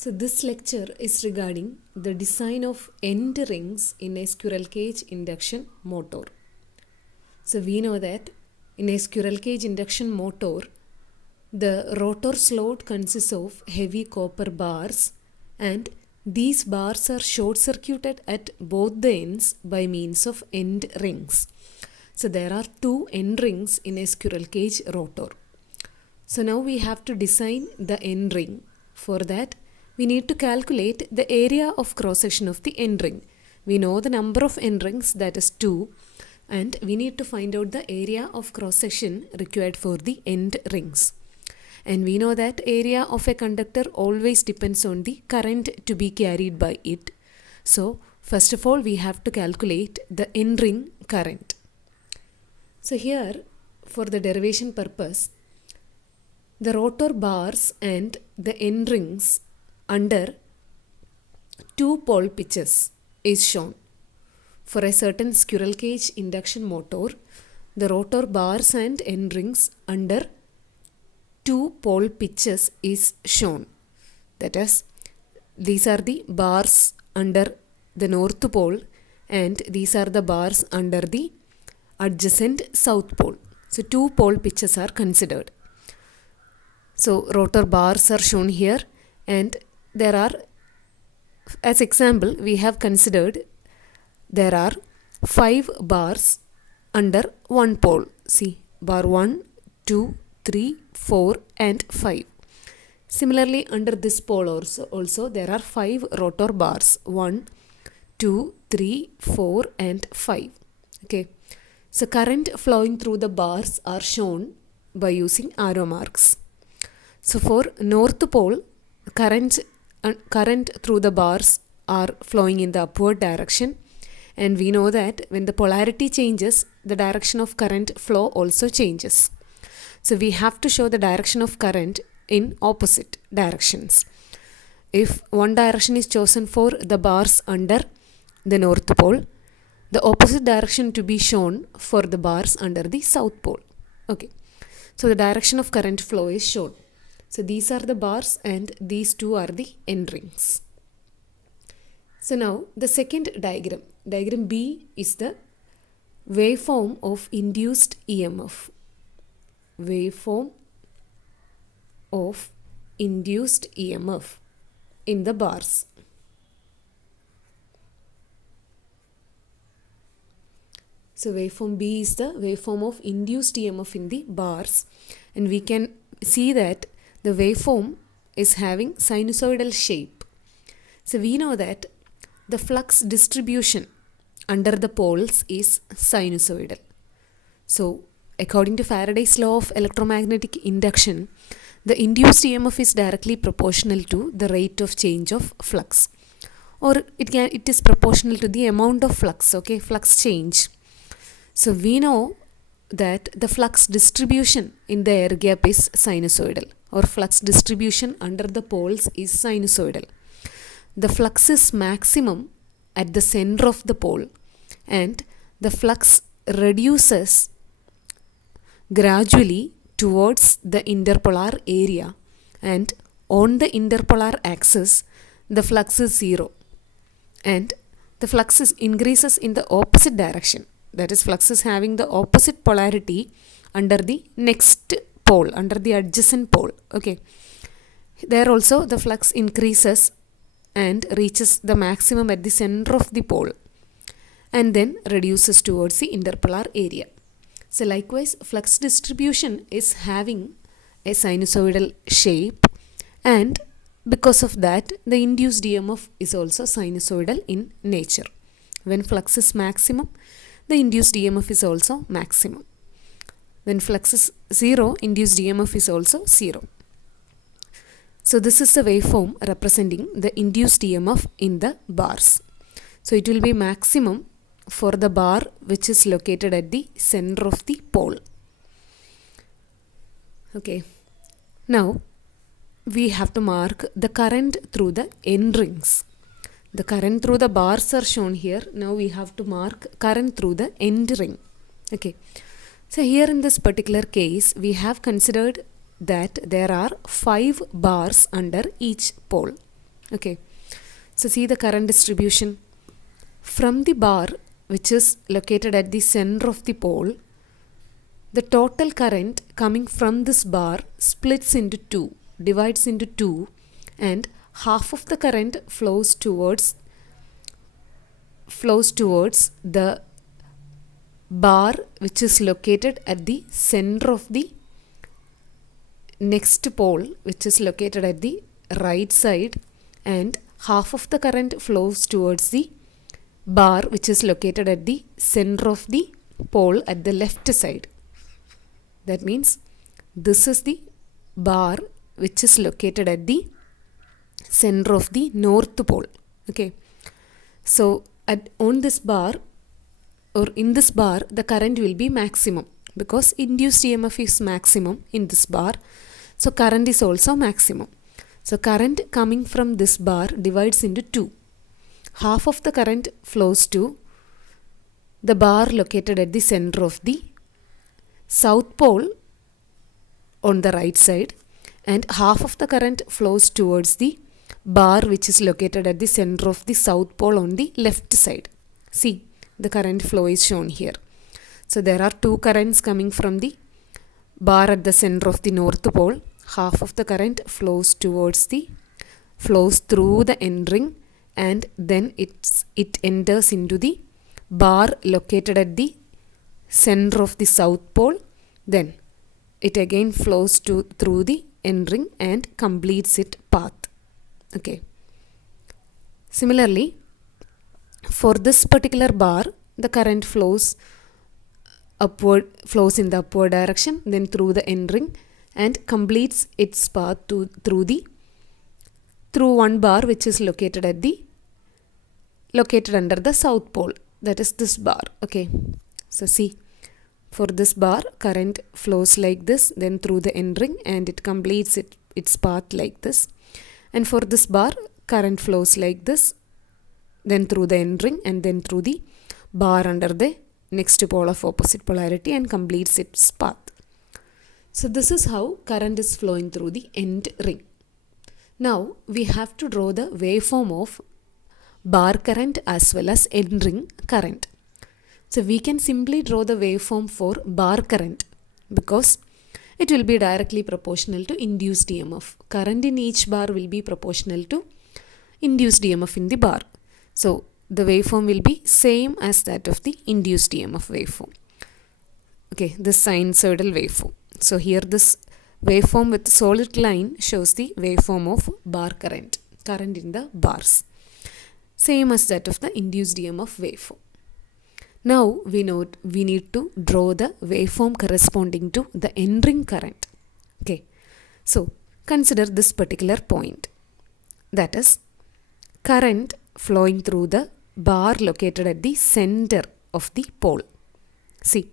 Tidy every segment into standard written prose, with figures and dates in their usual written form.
So this lecture is regarding the design of end rings in a squirrel cage induction motor. So we know that in a squirrel cage induction motor, the rotor slot consists of heavy copper bars, and these bars are short circuited at both the ends by means of end rings. So there are two end rings in a squirrel cage rotor. So now we have to design the end ring. For that, we need to calculate the area of cross section of the end ring. We know the number of end rings, that is 2, and we need to find out the area of cross section required for the end rings. And we know that area of a conductor always depends on the current to be carried by it. So first of all, we have to calculate the end ring current. So here, for the derivation purpose, the rotor bars and the end rings under 2 pole pitches is shown. For a certain squirrel cage induction motor, the rotor bars and end rings under 2 pole pitches is shown. That is, these are the bars under the north pole and these are the bars under the adjacent south pole. So 2 pole pitches are considered. So rotor bars are shown here, and there are, as example, we have considered there are 5 bars under one pole. See, bar 1, 2, 3, 4 and 5. Similarly, under this pole also there are 5 rotor bars, 1, 2, 3, 4 and 5. Okay. So current flowing through the bars are shown by using arrow marks. So for north pole, current through the bars are flowing in the upward direction, and we know that when the polarity changes, the direction of current flow also changes. So we have to show the direction of current in opposite directions. If one direction is chosen for the bars under the north pole, the opposite direction to be shown for the bars under the south pole. Okay. So the direction of current flow is shown. So these are the bars and these two are the end rings. So now the second diagram, diagram B, is the waveform of induced EMF. Waveform of induced EMF in the bars. So waveform B is the waveform of induced EMF in the bars, and we can see that the waveform is having sinusoidal shape. So we know that the flux distribution under the poles is sinusoidal. So according to Faraday's law of electromagnetic induction, the induced EMF is directly proportional to the rate of change of flux, or it is proportional to the amount of flux, okay, flux change. So we know that the flux distribution in the air gap is sinusoidal, or flux distribution under the poles is sinusoidal. The flux is maximum at the center of the pole, and the flux reduces gradually towards the interpolar area, and on the interpolar axis the flux is 0, and the flux increases in the opposite direction. That is, flux is having the opposite polarity under the next pole, under the adjacent pole. Okay. There also the flux increases and reaches the maximum at the center of the pole, and then reduces towards the interpolar area. So likewise, flux distribution is having a sinusoidal shape, and because of that, the induced EMF is also sinusoidal in nature. When flux is maximum, the induced EMF is also maximum. When flux is 0, induced EMF is also 0. So this is the waveform representing the induced EMF in the bars. So it will be maximum for the bar which is located at the center of the pole. Okay. Now we have to mark the current through the end rings. The current through the bars are shown here. Now we have to mark current through the end ring. Okay. So here in this particular case, we have considered that there are 5 bars under each pole. Okay, so see the current distribution. From the bar which is located at the center of the pole, the total current coming from this bar splits into two, divides into two, and half of the current flows towards the bar which is located at the center of the next pole, which is located at the right side, and half of the current flows towards the bar which is located at the center of the pole at the left side. That means this is the bar which is located at the center of the north pole. Okay, so on this bar or in this bar the current will be maximum because induced EMF is maximum in this bar, so current is also maximum. So current coming from this bar divides into two. Half of the current flows to the bar located at the center of the south pole on the right side, and half of the current flows towards the bar which is located at the center of the south pole on the left side. See, the current flow is shown here. So there are two currents coming from the bar at the center of the north pole. Half of the current flows through the end ring, and then it enters into the bar located at the center of the south pole. Then it again flows through the end ring and completes its path. Okay. Similarly, for this particular bar, the current flows in the upward direction, then through the end ring, and completes its path through one bar which is located under the south pole, that is this bar. Okay, so see, for this bar current flows like this, then through the end ring, and it completes its path like this. And for this bar current flows like this, then through the end ring, and then through the bar under the next pole of opposite polarity and completes its path. So this is how current is flowing through the end ring. Now we have to draw the waveform of bar current as well as end ring current. So we can simply draw the waveform for bar current because it will be directly proportional to induced EMF. Current in each bar will be proportional to induced EMF in the bar. So the waveform will be same as that of the induced EMF waveform. Okay, this sinusoidal waveform. So here this waveform with solid line shows the waveform of bar current in the bars. Same as that of the induced EMF waveform. Now we need to draw the waveform corresponding to the end ring current. Okay, so consider this particular point, that is current flowing through the bar located at the center of the pole. See,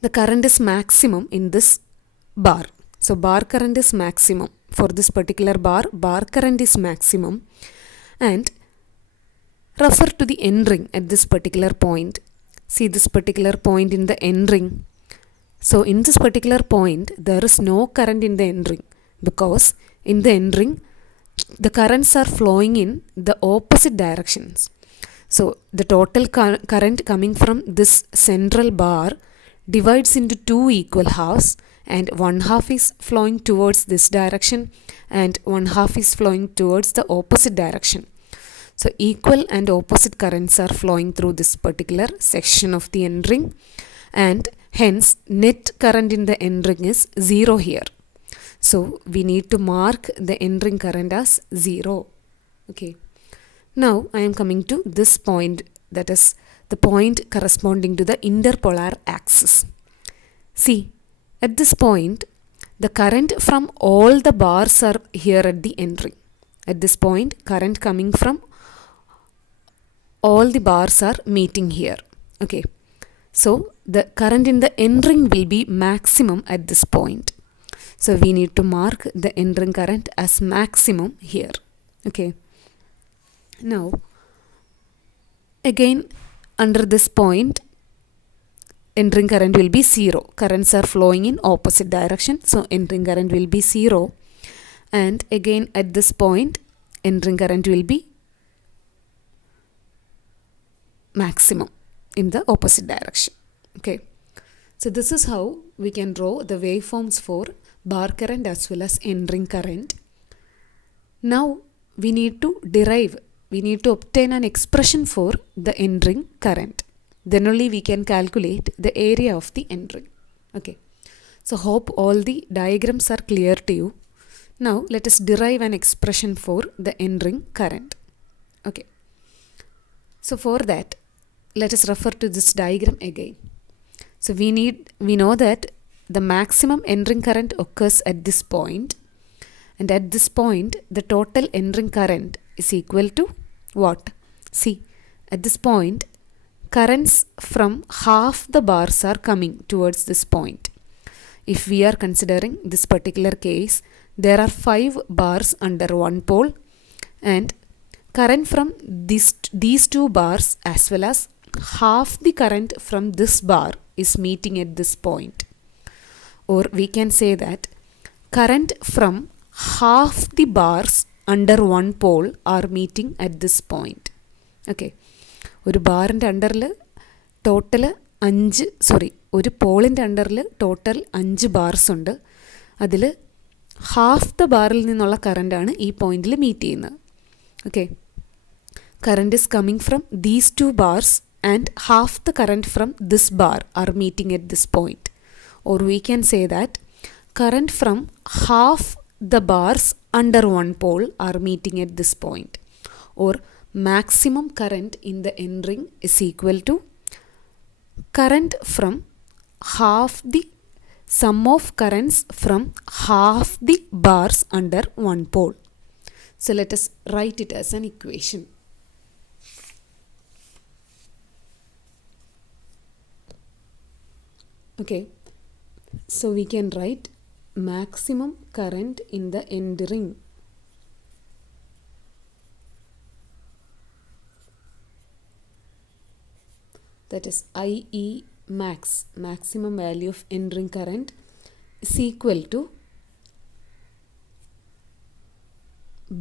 the current is maximum in this bar. So bar current is maximum. For this particular bar current is maximum, and refer to the end ring at this particular point. See this particular point in the end ring. So in this particular point there is no current in the end ring because in the end ring the currents are flowing in the opposite directions. So the total current coming from this central bar divides into two equal halves, and one half is flowing towards this direction and one half is flowing towards the opposite direction. So equal and opposite currents are flowing through this particular section of the end ring, and hence net current in the end ring is 0 here. So we need to mark the end ring current as 0. Okay. Now I am coming to this point, that is the point corresponding to the interpolar axis. See, at this point the current from all the bars are here at the end ring. At this point current coming from all the bars are meeting here. Okay, so the current in the end ring will be maximum at this point. So we need to mark the end ring current as maximum here. Okay, now again under this point end ring current will be 0. Currents are flowing in opposite direction, so end ring current will be 0. And again at this point entering current will be maximum in the opposite direction. Okay, so this is how we can draw the waveforms for bar current as well as entering current. Now we need to obtain an expression for the entering current. Then only we can calculate the area of the entering. Okay, so hope all the diagrams are clear to you. Now let us derive an expression for the entering current. Okay, so for that, let us refer to this diagram again. So we know that the maximum entering current occurs at this point, and at this point the total entering current is equal to what? See, at this point currents from half the bars are coming towards this point. If we are considering this particular case, there are 5 bars under one pole, and current from these 2 bars as well as half the current from this bar is meeting at this point. Or we can say that current from half the bars under one pole are meeting at this point. Okay, ഒരു ബാറിൻ്റെ അണ്ടറിൽ total ഒരു പോളിൻ്റെ അണ്ടറിൽ total 5 bars ഉണ്ട്. അതിൽ half the ബാറിൽ നിന്നുള്ള കറണ്ടാണ് ഈ പോയിന്റിൽ മീറ്റ് ചെയ്യുന്നത്. Okay, current is coming from these 2 bars and half the current from this bar are meeting at this point. Or we can say that current from half the bars under one pole are meeting at this point. Or maximum current in the entering is equal to current from half the sum of currents from half the bars under one pole. So let us write it as an equation. Okay, so we can write maximum current in the entering that is IE max, maximum value of entering current, is equal to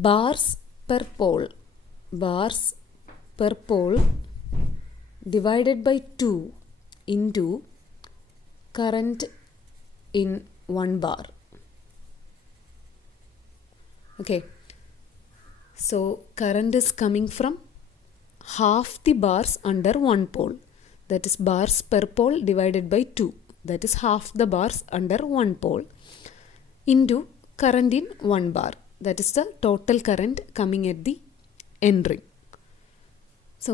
bars per pole divided by 2 into current in 1 bar. Okay, so current is coming from half the bars under one pole, that is bars per pole divided by 2, that is half the bars under one pole, into current in 1 bar, that is the total current coming at the entering. So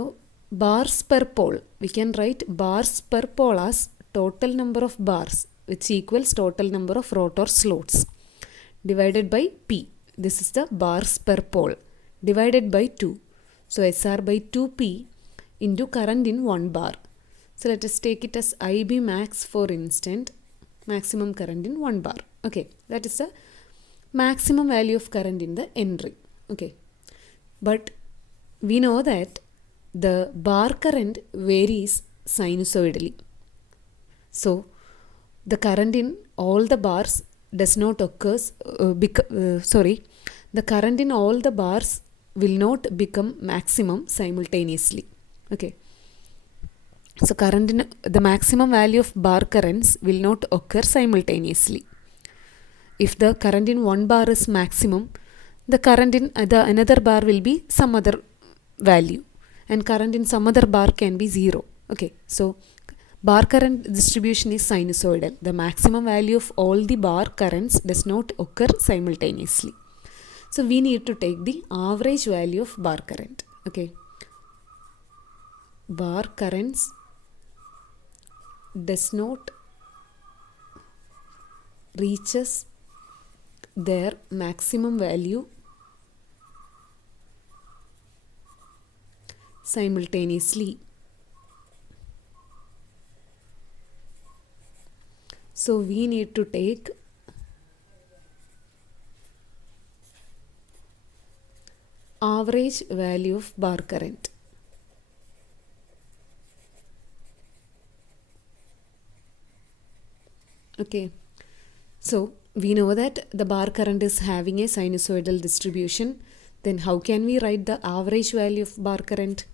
bars per pole, we can write bars per pole as total number of bars, which equals total number of rotor slots, divided by P. This is the bars per pole, divided by 2. So SR by 2P into current in 1 bar. So let us take it as IB max for instant, maximum current in 1 bar. Okay, that is the maximum value of current in the entering. Okay, but we know that the bar current varies sinusoidally. So the current in all the bars does not occurs the current in all the bars will not become maximum simultaneously. Okay, so current in the maximum value of bar currents will not occur simultaneously. If the current in 1 bar is maximum, the current in the another bar will be some other value, and current in some other bar can be 0. Okay, so bar current distribution is sinusoidal. The maximum value of all the bar currents does not occur simultaneously. So we need to take the average value of bar current. Okay, bar currents does not reaches their maximum value simultaneously. So we need to take average value of bar current. Okay, so we know that the bar current is having a sinusoidal distribution. Then how can we write the average value of bar current?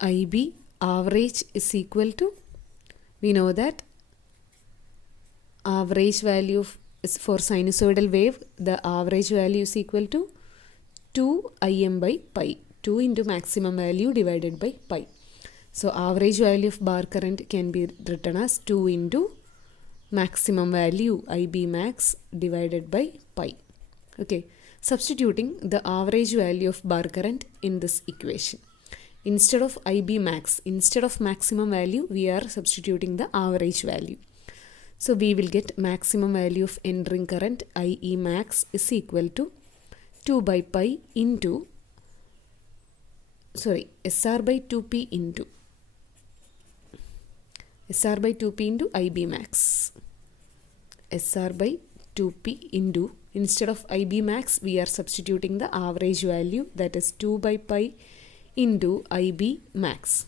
IB average is equal to, we know that average value is for sinusoidal wave, the average value is equal to 2 Im by pi, 2 into maximum value divided by pi. So average value of bar current can be written as 2 into maximum value IB max divided by pi. Okay, substituting the average value of bar current in this equation. Instead of IB max, instead of maximum value, we are substituting the average value. So we will get maximum value of entering current IE max is equal to 2 by pi into, SR by 2P into IB max. SR by 2P into, instead of IB max, we are substituting the average value, that is 2 by pi into IB max.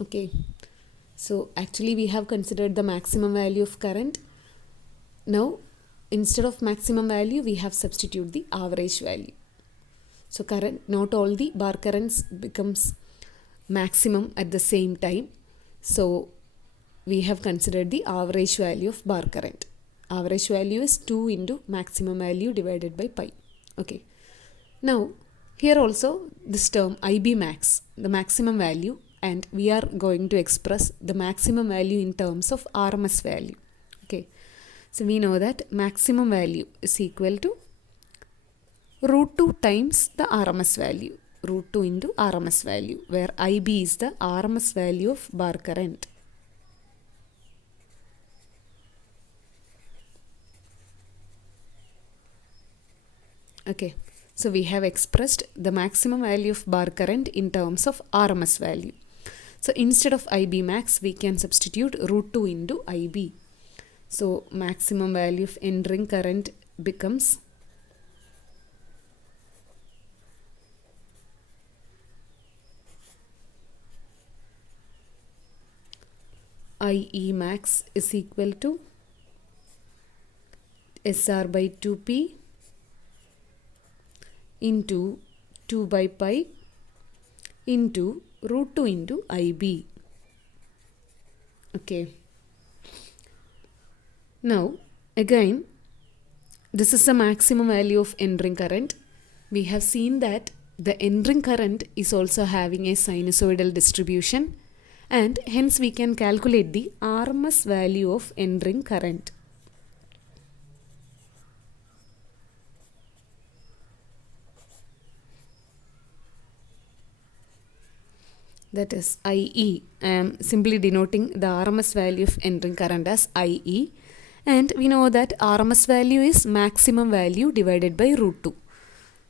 Okay, so actually we have considered the maximum value of current. Now instead of maximum value, we have substituted the average value. So current, not all the bar currents becomes maximum at the same time. So we have considered the average value of bar current. Average value is 2 into maximum value divided by pi. Okay. Now here also this term IB max, the maximum value, and we are going to express the maximum value in terms of RMS value. Okay. So we know that maximum value is equal to root 2 times the RMS value. Root 2 into RMS value, where IB is the RMS value of bar current. Okay, so we have expressed the maximum value of bar current in terms of RMS value. So instead of IB max, we can substitute root 2 into IB. So maximum value of entering current becomes IE max is equal to SR by 2P into 2 by pi into root 2 into IB. Okay. Now again, this is the maximum value of entering current. We have seen that the entering current is also having a sinusoidal distribution, and hence we can calculate the RMS value of entering current. That is IE. I am simply denoting the RMS value of entering current as IE, and we know that RMS value is maximum value divided by root 2.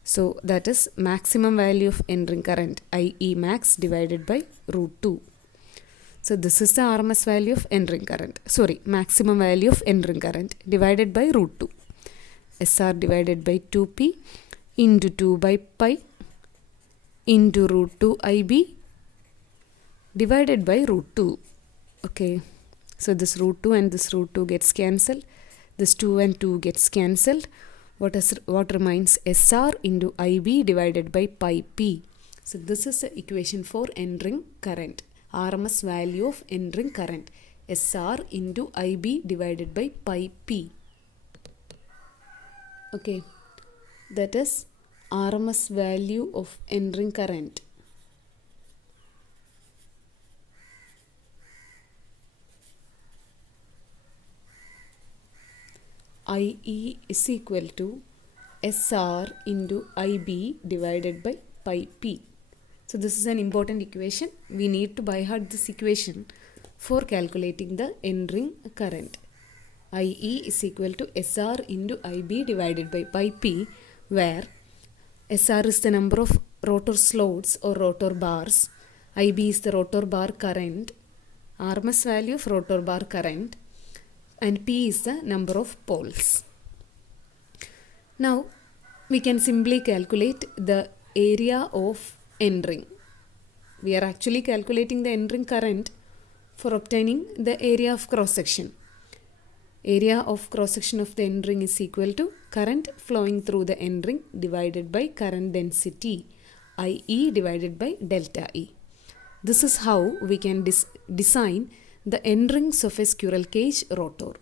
So that is maximum value of entering current IE max divided by root 2. So this is the RMS value of entering current. Maximum value of entering current divided by root 2. SR divided by 2P into 2 by pi into root 2 IB divided by root 2. Okay. So this root 2 and this root 2 gets cancelled. This 2 and 2 gets cancelled. What remains? SR into IB divided by pi P. So this is the equation for entering current. RMS value of entering current. SR into IB divided by pi P. Okay. That is RMS value of entering current. IE is equal to SR into IB divided by pi P. So this is an important equation. We need to by heart this equation for calculating the entering current. IE is equal to SR into IB divided by pi P, where SR is the number of rotor slots or rotor bars, IB is the rotor bar current, RMS value of rotor bar current, and P is the number of poles. Now we can simply calculate the area of entering. We are actually calculating the entering current for obtaining the area of cross section. Area of cross section of the end ring is equal to current flowing through the end ring divided by current density, IE divided by delta E. This is how we can design the end rings of a squirrel cage rotor.